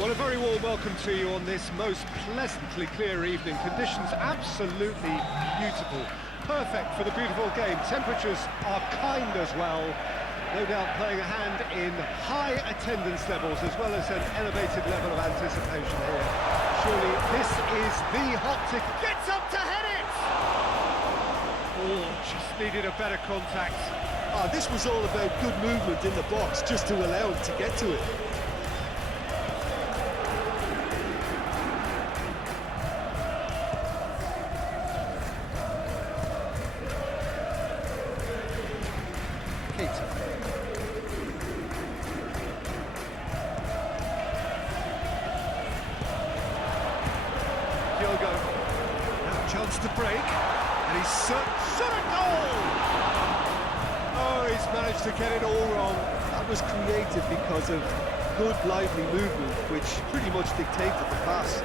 Well, a very warm welcome to you on this most pleasantly clear evening. Conditions absolutely beautiful. Perfect for the beautiful game. Temperatures are kind as well. No doubt playing a hand in high attendance levels as well as an elevated level of anticipation here. Surely this is the hot ticket. Gets up to head it! Oh, just needed a better contact. This was all about good movement in the box just to allow him to get to it. Diogo, now a chance to break, and he's shot a goal! Oh, he's managed to get it all wrong. That was created because of good, lively movement, which pretty much dictated the pass.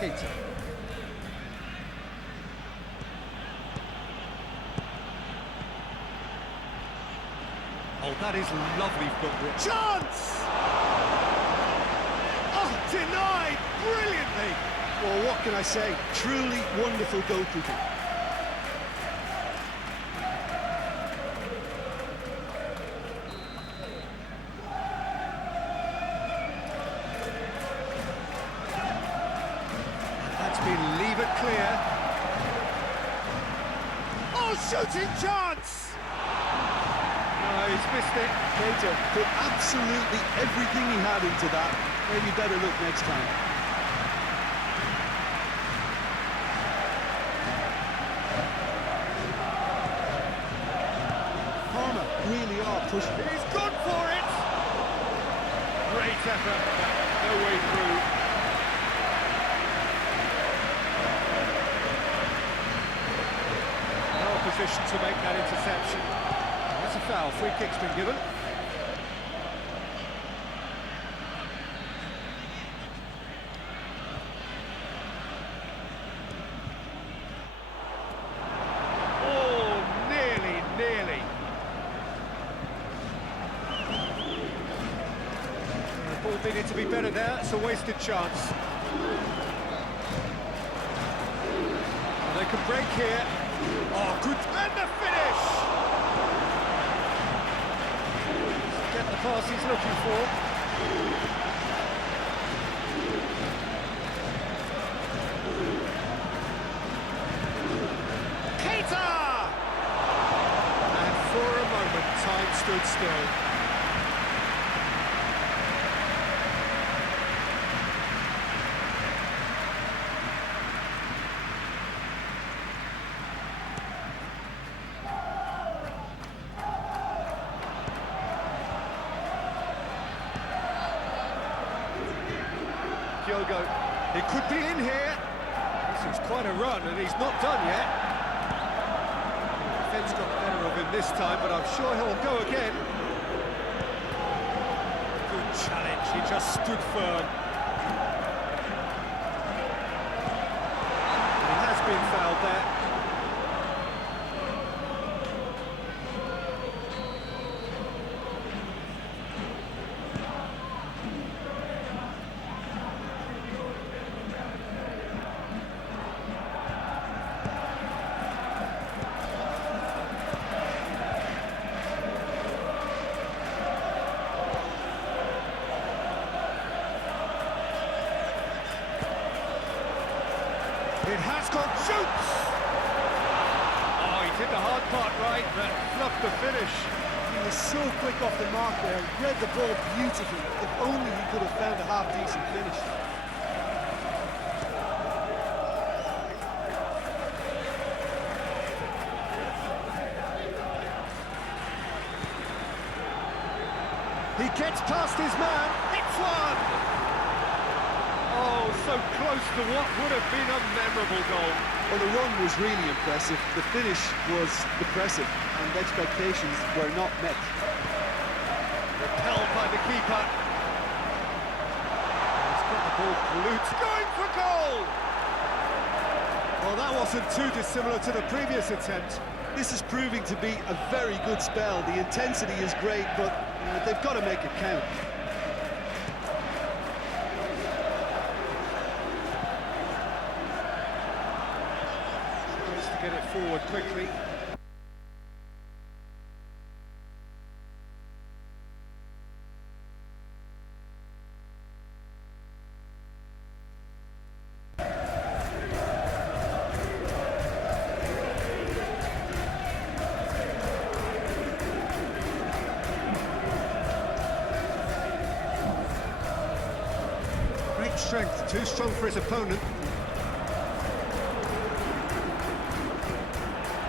Keita. Oh, that is lovely football. Chance! Oh, denied brilliantly. Well, what can I say? Truly wonderful goalkeeping. That's been lever clear. Oh, shooting chance! No, he's missed it. Keita put absolutely everything he had into that. Maybe better look next time. Parma really are pushing. He's gone for it! Great effort, but no way through. Well positioned to make that interception. That's a foul. Free kick's been given. Oh, nearly. The ball needed to be better there. It's a wasted chance. And they can break here. Oh, good. And the finish! Get the pass he's looking for. Keita! And for a moment, time stood still. Diogo, he could be in here. This is quite a run, and he's not done yet. The defence got the better of him this time, but I'm sure he'll go again. Good challenge, he just stood firm. He has been fouled there. It has gone, shoots! Oh, he did the hard part right, but fluffed the finish. He was so quick off the mark there, read the ball beautifully. If only he could have found a half-decent finish. He gets past his man, it's one! Oh, so close to what would have been a memorable goal. Well, the run was really impressive, the finish was impressive, and expectations were not met. Repelled by the keeper. He's got the ball glued, going for goal! Well, that wasn't too dissimilar to the previous attempt. This is proving to be a very good spell. The intensity is great, but they've got to make it count. Tries to get it forward quickly. Strength, too strong for his opponent.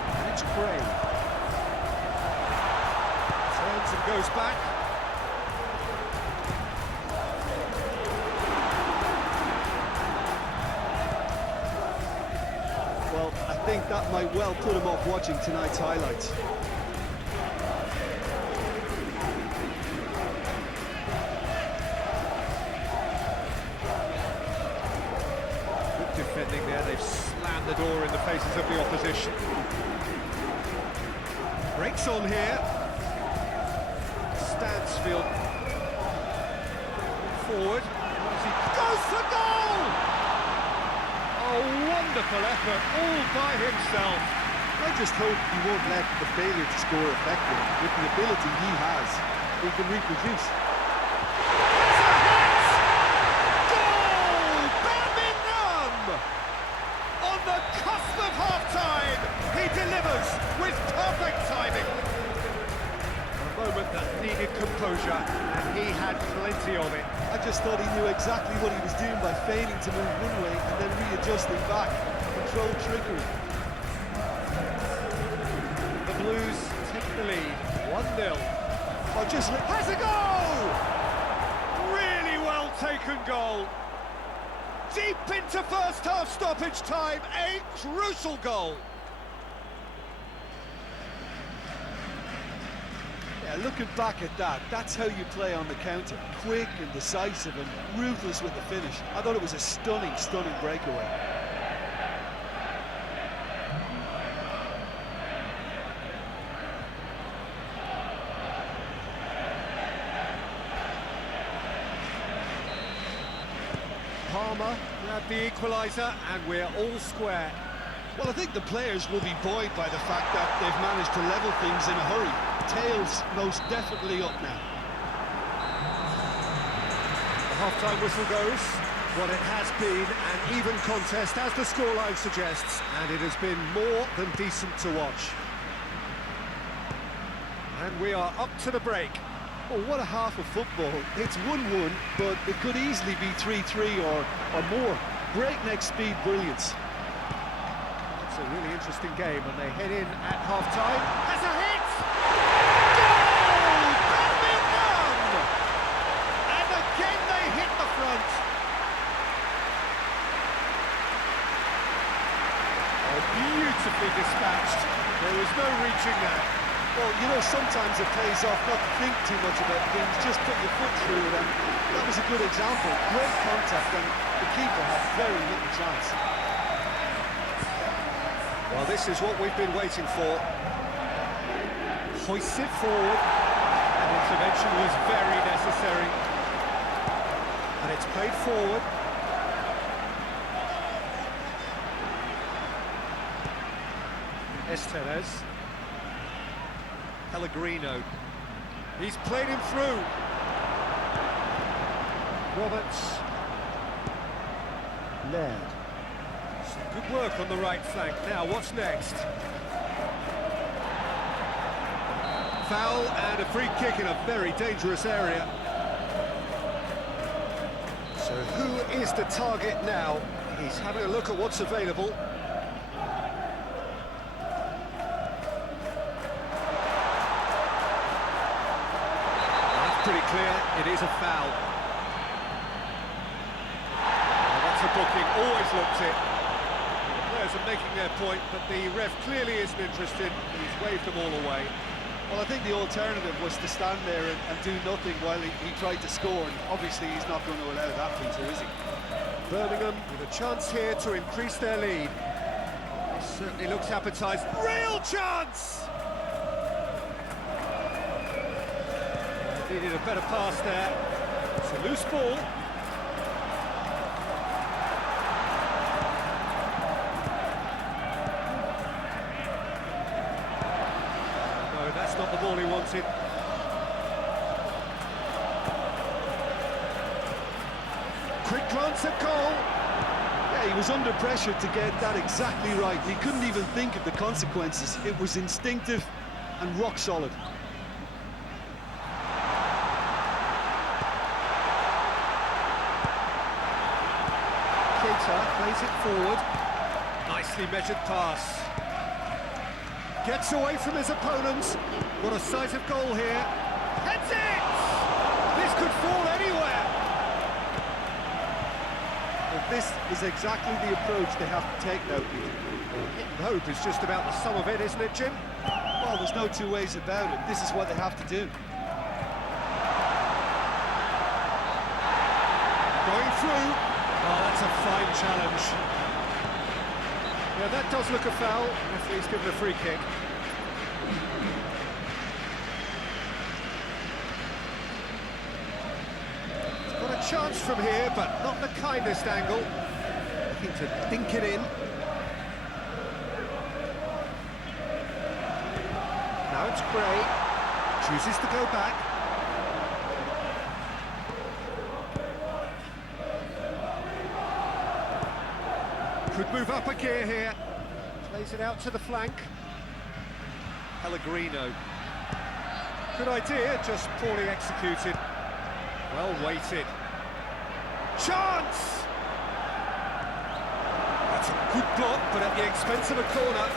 And it's Gray. Turns and goes back. Well, I think that might well put him off watching tonight's highlights. Defending there, they've slammed the door in the faces of the opposition. Breaks on here. Stansfield forward. Goes for goal! A wonderful effort, all by himself. I just hope he won't let the failure to score affect him. With the ability he has, he can reproduce. On the cusp of half-time, he delivers with perfect timing. A moment that needed composure, and he had plenty of it. I just thought he knew exactly what he was doing by feigning to move one way and then readjusting back. Controlled trickery. The Blues take the lead, 1-0. Oh, just has a goal! Really well taken goal. Deep into first half stoppage time, a crucial goal. Yeah, looking back at that, that's how you play on the counter. Quick and decisive and ruthless with the finish. I thought it was a stunning, stunning breakaway. Parma grabbed the equaliser, and we're all square. Well, I think the players will be buoyed by the fact that they've managed to level things in a hurry. Tails most definitely up now. The half-time whistle goes. What it has been an even contest, as the scoreline suggests, and it has been more than decent to watch. And we are up to the break. Oh, what a half of football. It's 1-1, but it could easily be 3-3 or more. Breakneck speed brilliance. It's a really interesting game, and they head in at half-time. Has a hit! Goal! Birmingham! And again they hit the front. Oh, beautifully dispatched. There was no reaching that. Well, you know, sometimes it pays off not to think too much about things, just put your foot through it, and that was a good example. Great contact, and the keeper had very little chance. Well, this is what we've been waiting for. Hoists it forward, and intervention was very necessary. And it's played forward. Esteves. Pellegrino. He's played him through. Roberts. Laird. Some good work on the right flank. Now, what's next? Foul and a free kick in a very dangerous area. So who is the target now? He's having a look at what's available. Pretty clear, it is a foul. Oh, that's a booking, always looks it. The players are making their point, but the ref clearly isn't interested. He's waved them all away. Well, I think the alternative was to stand there and do nothing while he tried to score, and obviously he's not going to allow that feature, is he? Birmingham with a chance here to increase their lead. Certainly looks appetising. Real chance! Needed a better pass there. It's a loose ball. No, that's not the ball he wanted. Quick glance at goal. Yeah, he was under pressure to get that exactly right. He couldn't even think of the consequences. It was instinctive and rock solid. Plays it forward. Nicely measured pass. Gets away from his opponents. What a sight of goal here. Heads it! This could fall anywhere. But this is exactly the approach they have to take now, Peter. Hit and hope is just about the sum of it, isn't it, Jim? Well, there's no two ways about it. This is what they have to do. Going through. Oh, that's a fine challenge. Yeah, that does look a foul. Referee's given a free kick. He's got a chance from here, but not the kindest angle. Looking to dink it in. Now it's Gray. Chooses to go back. Could move up a gear here. Plays it out to the flank. Pellegrino. Good idea, just poorly executed. Well weighted. Chance! That's a good block, but at the expense of a corner.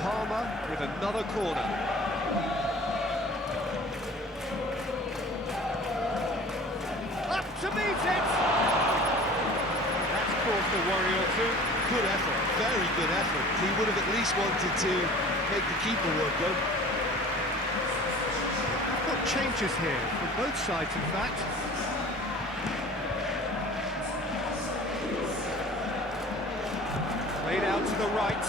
Parma with another corner. To meet it! That's caused a worry or two. Good effort, very good effort. He would have at least wanted to make the keeper work though. I've got changes here, from both sides in fact. Played out to the right.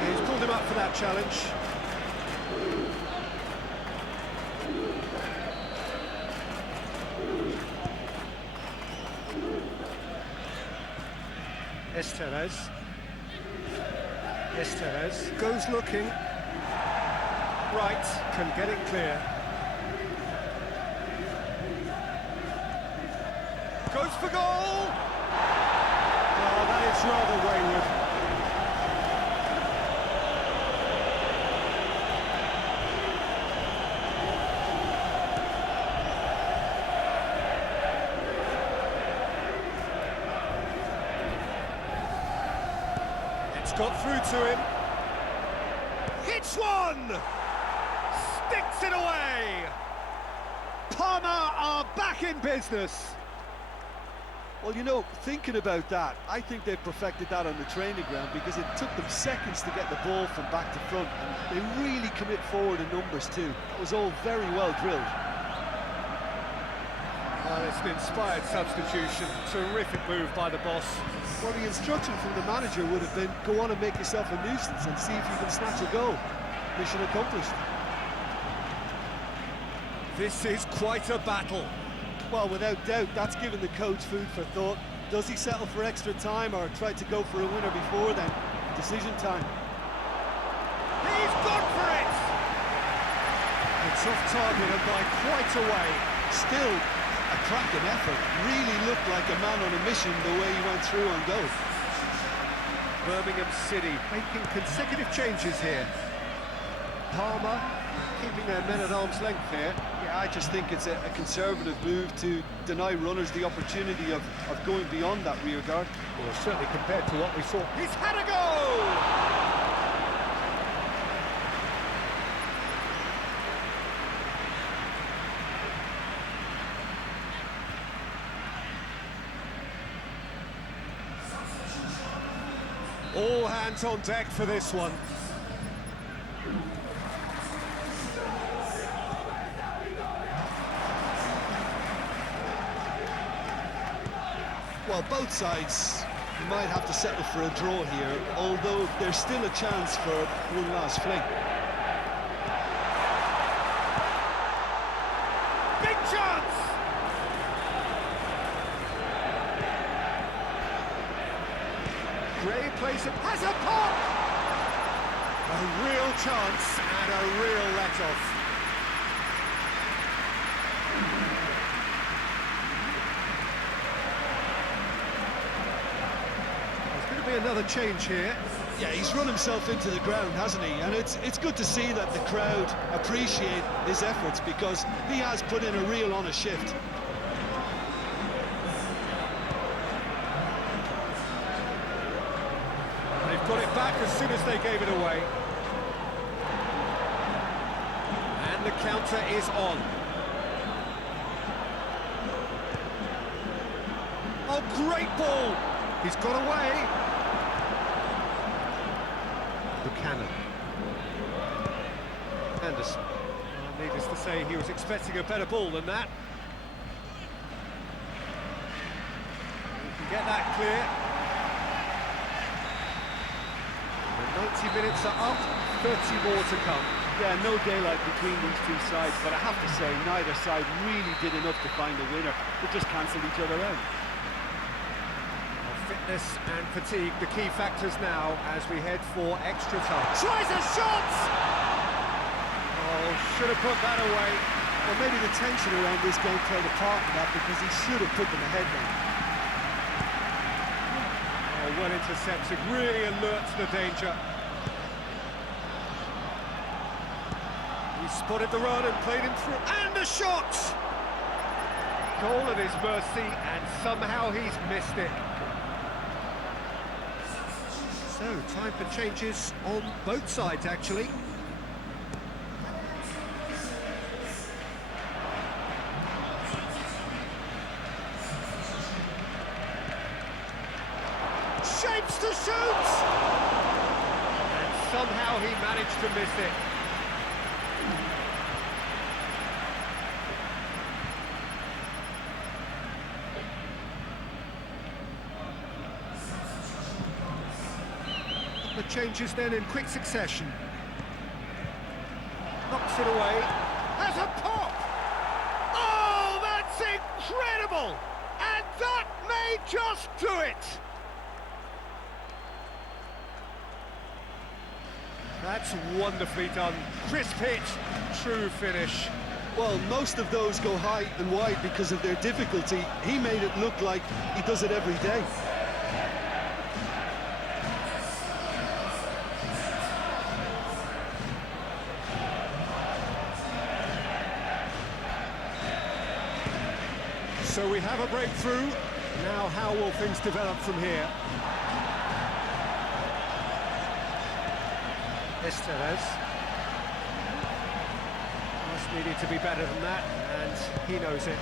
He's pulled him up for that challenge. Esteres goes looking. Right, can get it clear. Goes for goal! Oh, that is rather wayward. Got through to him. Hits one! Sticks it away! Parma are back in business. Well, you know, thinking about that, I think they perfected that on the training ground because it took them seconds to get the ball from back to front, and they really commit forward in numbers too. That was all very well drilled. Well, it's an inspired substitution. Terrific move by the boss. Well, the instruction from the manager would have been, go on and make yourself a nuisance and see if you can snatch a goal. Mission accomplished. This is quite a battle. Well, without doubt, that's given the coach food for thought. Does he settle for extra time or try to go for a winner before then? Decision time. He's gone for it! It's off target and by quite a way. Still a cracking effort. Really looked like a man on a mission the way he went through on goal. Birmingham City making consecutive changes here. Parma keeping their men at arm's length here. Yeah, I just think it's a conservative move to deny runners the opportunity of going beyond that rear guard. Well, certainly compared to what we saw. He's had a goal! All hands hands on deck for this one. Well, both sides might have to settle for a draw here, although there's still a chance for one last fling. Big chance! Gray plays it, has a pop! A real chance and a real let-off. Another change here. Yeah, he's run himself into the ground, hasn't he? And it's good to see that the crowd appreciate his efforts, because he has put in a real honest shift. They've got it back as soon as they gave it away. And the counter is on. Oh, great ball! He's got away. Buchanan. Anderson. Well, needless to say, he was expecting a better ball than that. He can get that clear. The 90 minutes are up, 30 more to come. Yeah, no daylight between these two sides, but I have to say, neither side really did enough to find a winner. They just cancelled each other out. Fitness and fatigue, the key factors now as we head for extra time. Tries a shot! Oh, should have put that away. Well, maybe the tension around this game played a part in that, because he should have put them ahead then. Oh, well intercepted, really alert to the danger. He spotted the run and played him through, and a shot! Goal at his mercy, and somehow he's missed it. So, time for changes on both sides, actually. Shapes to shoot! And somehow he managed to miss it. The changes then in quick succession. Knocks it away. Has a pop! Oh, that's incredible! And that may just do it! That's wonderfully done. Crisp hit, true finish. Well, most of those go high and wide because of their difficulty. He made it look like he does it every day. So we have a breakthrough. Now how will things develop from here? Esteves. Just needed to be better than that, and he knows it.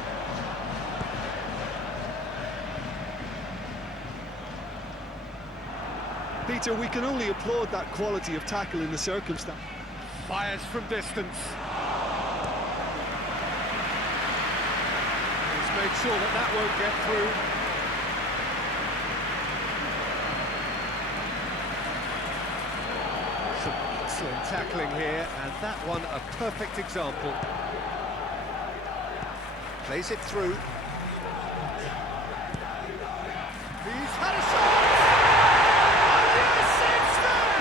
Peter, we can only applaud that quality of tackle in the circumstance. Fires from distance. He's made sure that that won't get through. Some excellent tackling here, and that one a perfect example. Plays it through. He's had a shot! Oh yes, it's there!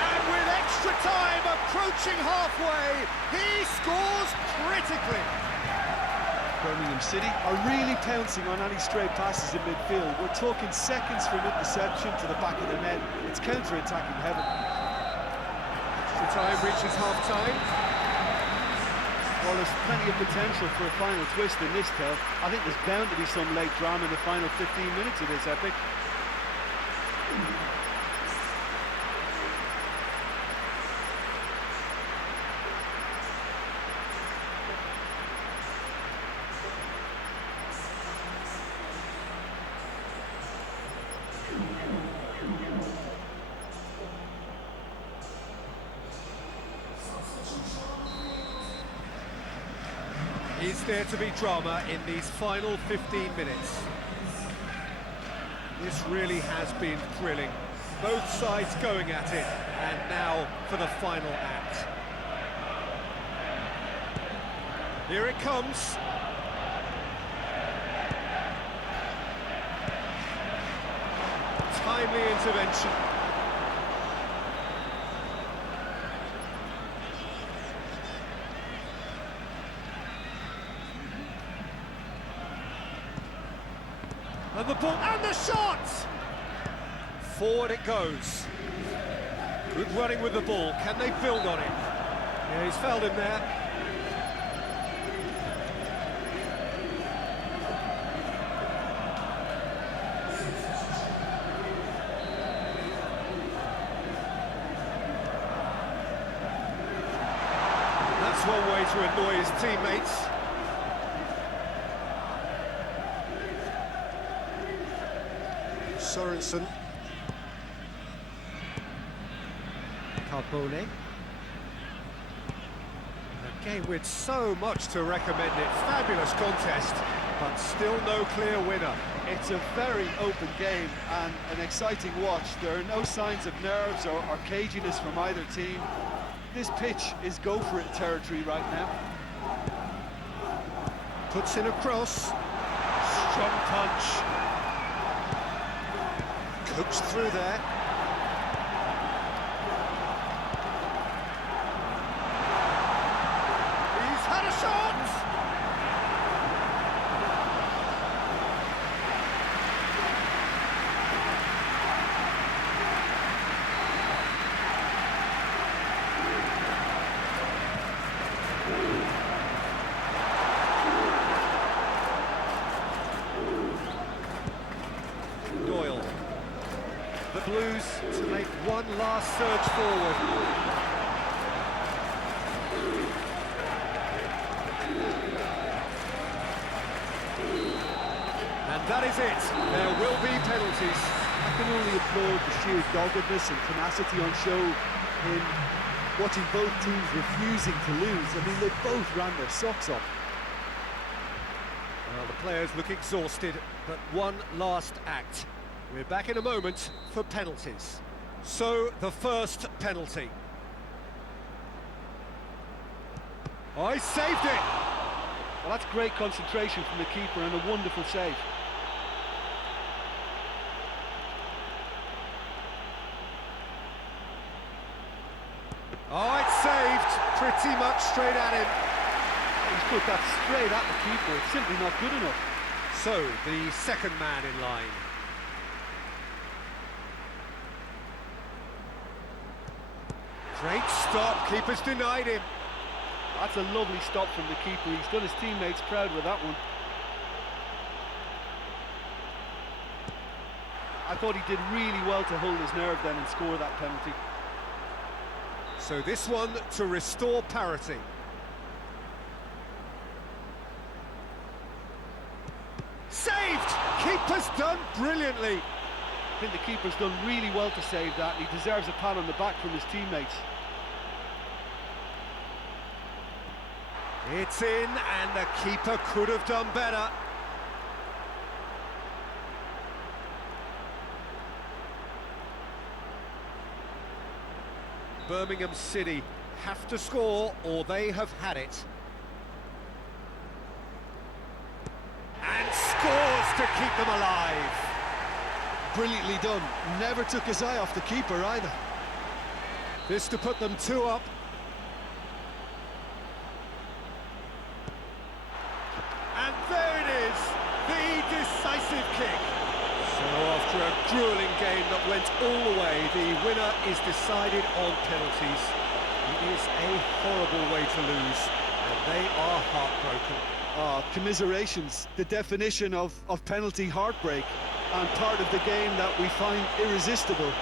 And with extra time approaching halfway, he scores critically. Birmingham City are really pouncing on any stray passes in midfield. We're talking seconds from interception to the back of the net. It's counter-attacking heaven. The time reaches half-time. Well, there's plenty of potential for a final twist in this tale. I think there's bound to be some late drama in the final 15 minutes of this epic. Is there to be drama in these final 15 minutes? This really has been thrilling. Both sides going at it, and now for the final act. Here it comes. Timely intervention. And the ball, and the shot! Forward it goes. Good running with the ball. Can they build on it? Yeah, he's fouled him there. That's one way to annoy his teammates. Sorensen. Carbone. A game with so much to recommend it. Fabulous contest, but still no clear winner. It's a very open game and an exciting watch. There are no signs of nerves or caginess from either team. This pitch is go-for-it territory right now. Puts in a cross. Strong punch. Coached through there. He's had a shot! The Blues to make one last surge forward. And that is it. There will be penalties. I can only applaud the sheer doggedness and tenacity on show in watching both teams refusing to lose. I mean, they both ran their socks off. Well, the players look exhausted, but one last act. We're back in a moment for penalties. So, the first penalty. Oh, he saved it! Well, that's great concentration from the keeper and a wonderful save. Oh, it's saved! Pretty much straight at him. He's put that straight at the keeper. It's simply not good enough. So, the second man in line. Great stop, keeper's denied him. That's a lovely stop from the keeper. He's done his teammates proud with that one. I thought he did really well to hold his nerve then and score that penalty. So this one to restore parity. Saved! Keeper's done brilliantly. I think the keeper's done really well to save that, and he deserves a pat on the back from his teammates. It's in, and the keeper could have done better. Birmingham City have to score, or they have had it. And scores to keep them alive. Brilliantly done. Never took his eye off the keeper either. This to put them 2 up. And there it is, the decisive kick. So after a grueling game that went all the way, the winner is decided on penalties. It is a horrible way to lose, and they are heartbroken. Commiserations, the definition of penalty heartbreak, and part of the game that we find irresistible.